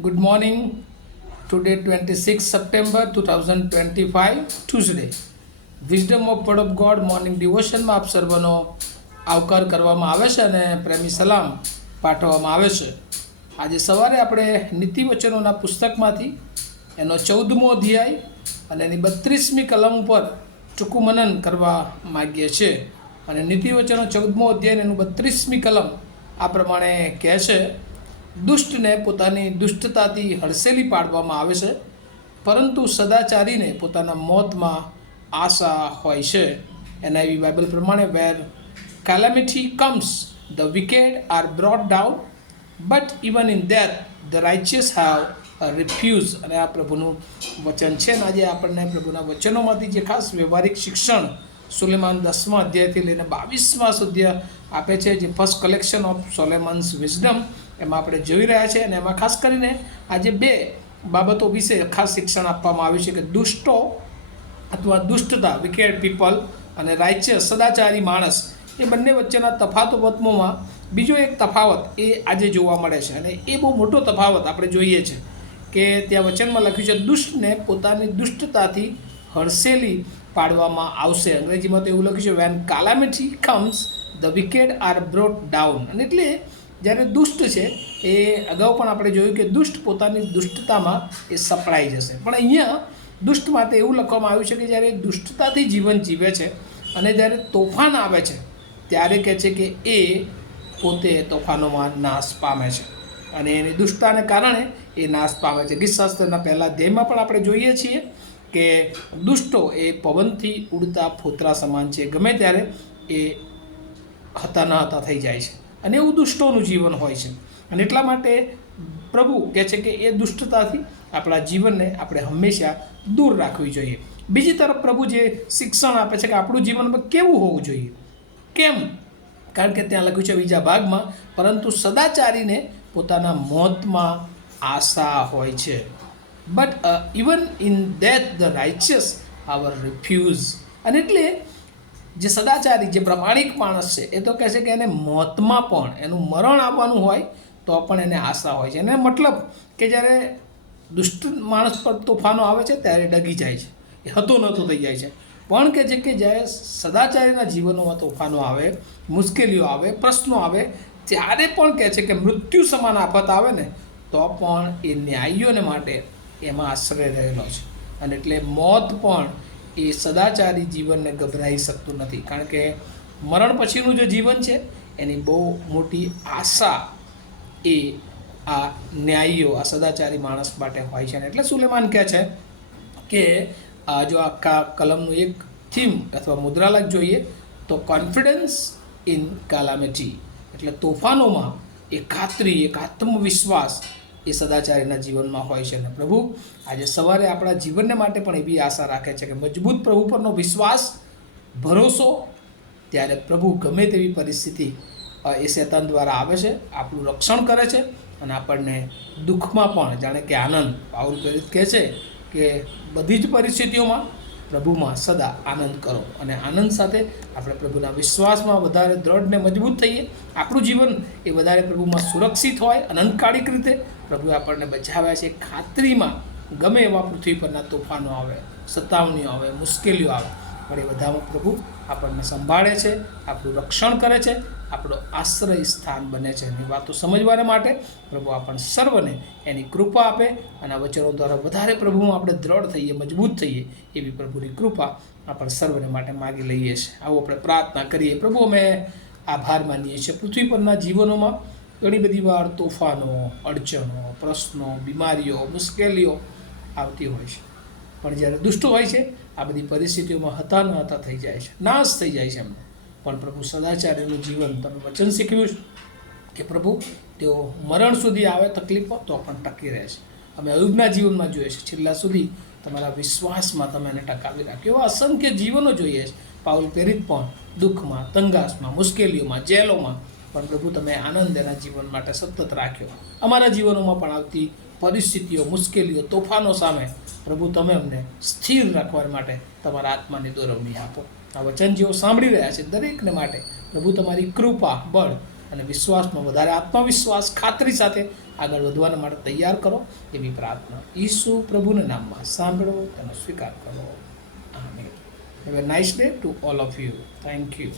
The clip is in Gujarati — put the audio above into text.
Good morning. Today, 26 September 2025, Tuesday. Wisdom of word of God morning ડિવોશનમાં આપ સર્વનો આવકાર કરવામાં આવે છે અને પ્રેમી સલામ પાઠવવામાં આવે છે આજે સવારે આપણે નીતિવચનોના પુસ્તકમાંથી એનો ચૌદમો અધ્યાય અને એની બત્રીસમી કલમ ઉપર ટૂંકું મનન કરવા માગીએ છીએ અને નીતિવચનો ચૌદમો અધ્યાય એનું બત્રીસમી કલમ આ પ્રમાણે કહે છે દુષ્ટને પોતાની દુષ્ટતાથી હડસેલી પાડવામાં આવે છે, પરંતુ સદાચારીને પોતાના મોતમાં આશા હોય છે. એના એવી બાઇબલ પ્રમાણે, where calamity comes, the wicked are brought down, but even in death, the righteous have refuge અને આ પ્રભુનું વચન છે. ને આજે આપણને પ્રભુના વચનોમાંથી જે ખાસ વ્યવહારિક શિક્ષણ સુલેમાન દસમા અધ્યાયથી લઈને બાવીસમાં સુધી આપે છે જે first collection of Solomon's wisdom એમાં આપણે જોઈ રહ્યા છે અને એમાં ખાસ કરીને આજે બે બાબતો વિશે ખાસ શિક્ષણ આપવામાં આવ્યું છે કે દુષ્ટો અથવા દુષ્ટતા વિકેડ પીપલ અને રાઇચ્ય સદાચારી માણસ એ બંને વચ્ચેના તફાતવતમોમાં બીજો એક તફાવત એ આજે જોવા મળે છે અને એ બહુ મોટો તફાવત આપણે જોઈએ છે કે ત્યાં વચનમાં લખ્યું છે, દુષ્ટને પોતાની દુષ્ટતાથી હડસેલી પાડવામાં આવશે. અંગ્રેજીમાં તો એવું લખ્યું છે when calamity comes the wicked are brought down અને એટલે જ્યારે દુષ્ટ છે, એ અગાઉ પણ આપણે જોયું કે દુષ્ટ પોતાની દુષ્ટતામાં એ સપડાઈ જશે. પણ અહીંયા દુષ્ટ માટે એવું લખવામાં આવ્યું છે કે જ્યારે દુષ્ટતાથી જીવન જીવે છે અને જ્યારે તોફાન આવે છે, ત્યારે કહે છે કે એ પોતે તોફાનોમાં નાશ પામે છે. અને એની દુષ્ટતાને કારણે એ નાશ પામે છે. ગીતશાસ્ત્રના પહેલાં ધ્યેયમાં પણ આપણે જોઈએ છીએ કે દુષ્ટો એ પવનથી ઉડતા ફોતરા સમાન છે. ગમે ત્યારે એ હતા ન હતા થઈ જાય છે. અને એવું દુષ્ટોનું જીવન હોય છે. અને એટલા માટે પ્રભુ કહે છે કે એ દુષ્ટતાથી આપણા જીવનને આપણે હંમેશા દૂર રાખવી જોઈએ. બીજી તરફ પ્રભુ જે શિક્ષણ આપે છે કે આપણું જીવનમાં કેવું હોવું જોઈએ? કેમ? કારણ કે ત્યાં લખ્યું છે બીજા ભાગમાં, પરંતુ સદાચારીને પોતાના મોતમાં આશા હોય છે. But even in death the righteous have refuge અને એટલે જે સદાચારી, જે પ્રમાણિક માણસ છે, એ તો કહે છે કે એને મોતમાં પણ એનું મરણ આવવાનું હોય, તો પણ એને આશા હોય છે. એને મતલબ કે જ્યારે દુષ્ટ માણસ પર તોફાનો આવે છે, ત્યારે ડગી જાય છે. એ હતો નહોતો થઈ જાય છે. પણ કે છે કે જ્યારે સદાચારીના જીવનોમાં તોફાનો આવે, મુશ્કેલીઓ આવે, પ્રશ્નો આવે, ત્યારે પણ કહે છે કે મૃત્યુ સમાન આફત આવે ને, તો પણ એ ન્યાયીઓને માટે એમાં આશ્રય રહેલો છે. અને એટલે મોત પણ એ સદાચારી જીવનને ગભરાઈ શકતું નથી. કારણ કે મરણ પછીનું જે જીવન છે, એની બહુ મોટી આશા એ આ ન્યાયીઓ, આ સદાચારી માણસ માટે હોય છે. એટલે સુલેમાન કહે છે કે, આ જો આખા કલમનું એક થીમ અથવા મુદ્રાલક જોઈએ, તો કોન્ફિડન્સ ઇન કાલામેટી એટલે તોફાનોમાં એ ખાતરી, એક આત્મવિશ્વાસ એ સદાચારીના જીવનમાં હોય છે. અને પ્રભુ આજે સવારે આપણા જીવનને માટે પણ એવી આશા રાખે છે કે મજબૂત પ્રભુ પરનો વિશ્વાસ, ભરોસો, ત્યારે પ્રભુ ગમે તેવી પરિસ્થિતિ એ શેતાન દ્વારા આવે છે, આપણું રક્ષણ કરે છે અને આપણને દુઃખમાં પણ, જાણે કે આનંદ પાઉલ પ્રેરિત કહે છે કે બધી જ પરિસ્થિતિઓમાં પ્રભુમાં સદા આનંદ કરો અને આનંદ સાથે આપણે પ્રભુના વિશ્વાસમાં વધારે દ્રઢ ને મજબૂત થઈએ. આપણું જીવન એ વધારે પ્રભુમાં સુરક્ષિત હોય અનંતકાળિક રીતે પ્રભુ આપણને બચાવ્યા છે. ખાતરીમાં ગમે એવા પૃથ્વી પરના તોફાનો આવે સતાવણીઓ આવે, મુશ્કેલીઓ આવે, પણ એ બધામાં પ્રભુ આપણને સંભાળે છે, આપણું રક્ષણ કરે છે આપણો આશ્રય સ્થાન બને છે એની વાતો સમજવાને માટે પ્રભુ આપણને સર્વને એની કૃપા આપે અને વચનો દ્વારા વધારે પ્રભુમાં આપણે દ્રઢ થઈએ, મજબૂત થઈએ એવી પ્રભુની કૃપા આપણે સર્વને માટે માગી લઈએ છીએ. આવું આપણે પ્રાર્થના કરીએ. પ્રભુ, અમે આભાર માનીએ છીએ. પૃથ્વી પરના જીવનોમાં ઘણી બધી વાર તોફાનો, અડચણો, પ્રશ્નો, બીમારીઓ, મુશ્કેલીઓ આવતી હોય છે. પણ જ્યારે દુષ્ટ હોય છે, આ બધી પરિસ્થિતિઓમાં હતા ન હતા થઈ જાય છે. નાશ થઈ જાય છે એમને. પણ પ્રભુ સદાચાર્યનું જીવન તમે વચન શીખવ્યું કે પ્રભુ, તેઓ મરણ સુધી આવે તકલીફો તો પણ ટકી રહે છે. અમે અયુબના જીવનમાં જોઈએ છે છેલ્લા સુધી તમારા વિશ્વાસમાં તમે એને ટકાવી રાખ્યો. એવા અસંખ્ય જીવનો જોઈએ છે. પાઉલ પ્રેરિત પણ દુઃખમાં, તંગાસમાં, મુશ્કેલીઓમાં, જેલોમાં પણ પ્રભુ, તમે આનંદ એના જીવન માટે સતત રાખ્યો. અમારા જીવનોમાં પણ આવતી પરિસ્થિતિઓ, મુશ્કેલીઓ, તોફાનો સામે પ્રભુ, તમે અમને સ્થિર રાખવા માટે તમારા આત્માની દોરવણી આપો. આ વચન જેઓ સાંભળી રહ્યા છે દરેકને માટે પ્રભુ, તમારી કૃપા, બળ અને વિશ્વાસમાં વધારે આત્મવિશ્વાસ ખાતરી સાથે આગળ વધવાના માટે તૈયાર કરો એવી પ્રાર્થના ઈસુ પ્રભુના નામમાં સાંભળો તેનો સ્વીકાર કરો. આમીન. Have a nice day to all of you thank you